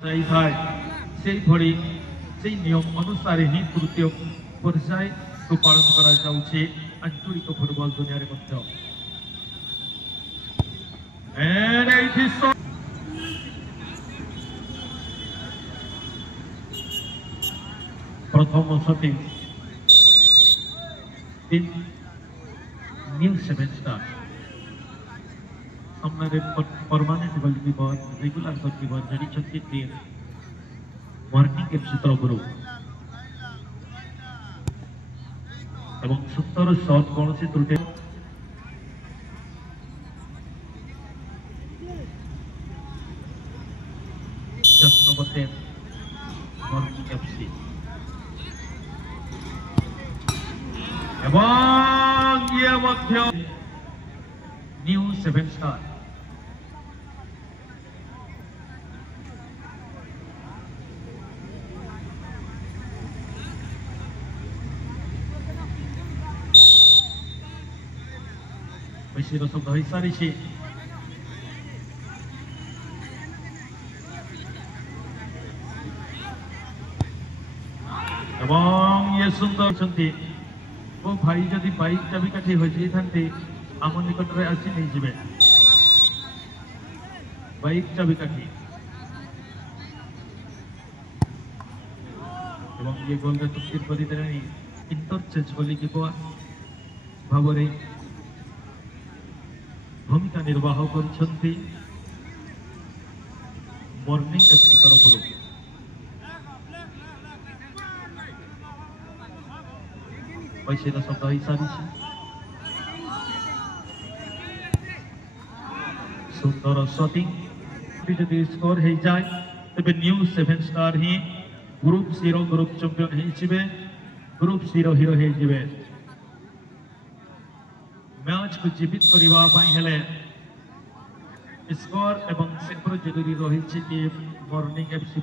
সেইভাবে সেই নিয়ম অনুসারে হি তৃতীয় পর্যায় পালন করা যাচ্ছে আঞ্চলিক ফুটবল দুনিয়ার মধ্যে। প্রথম শটে নিউ সেভেন স্টার সামনে परमानेंट गोलकीपर रेगुलर गोलकीपर जड़ी टीम मॉर्निंग एफसी तरफ एवं सुंदर शॉट कौन सी त्रुटि मॉर्निंग एफसी एवं ये मध्य न्यू सेवन स्टार Messi शब्द हो सारी ये सुंदर वो भाई जदि बाइक चाबी काठी हो जाते आम निकट में आसी नहीं जीवे बाइक चाबी काठी ये गोल तस्वीर कर इंटरचेंज गोलकीपर भाव भूमिका निर्वाह कर मॉर्निंग एफसी तरफ पैसे शब्द हो सारी सुंदर शॉटिंग जदि स्कोर हो जाए तेज न्यू सेवन स्टार ही ग्रुप सी ग्रुप चैंपियन हो ग्रुप सी हिरो हो मैच को जीवित करने स्कोर एवं शीघ्र जरूरी रही मॉर्निंग एफसी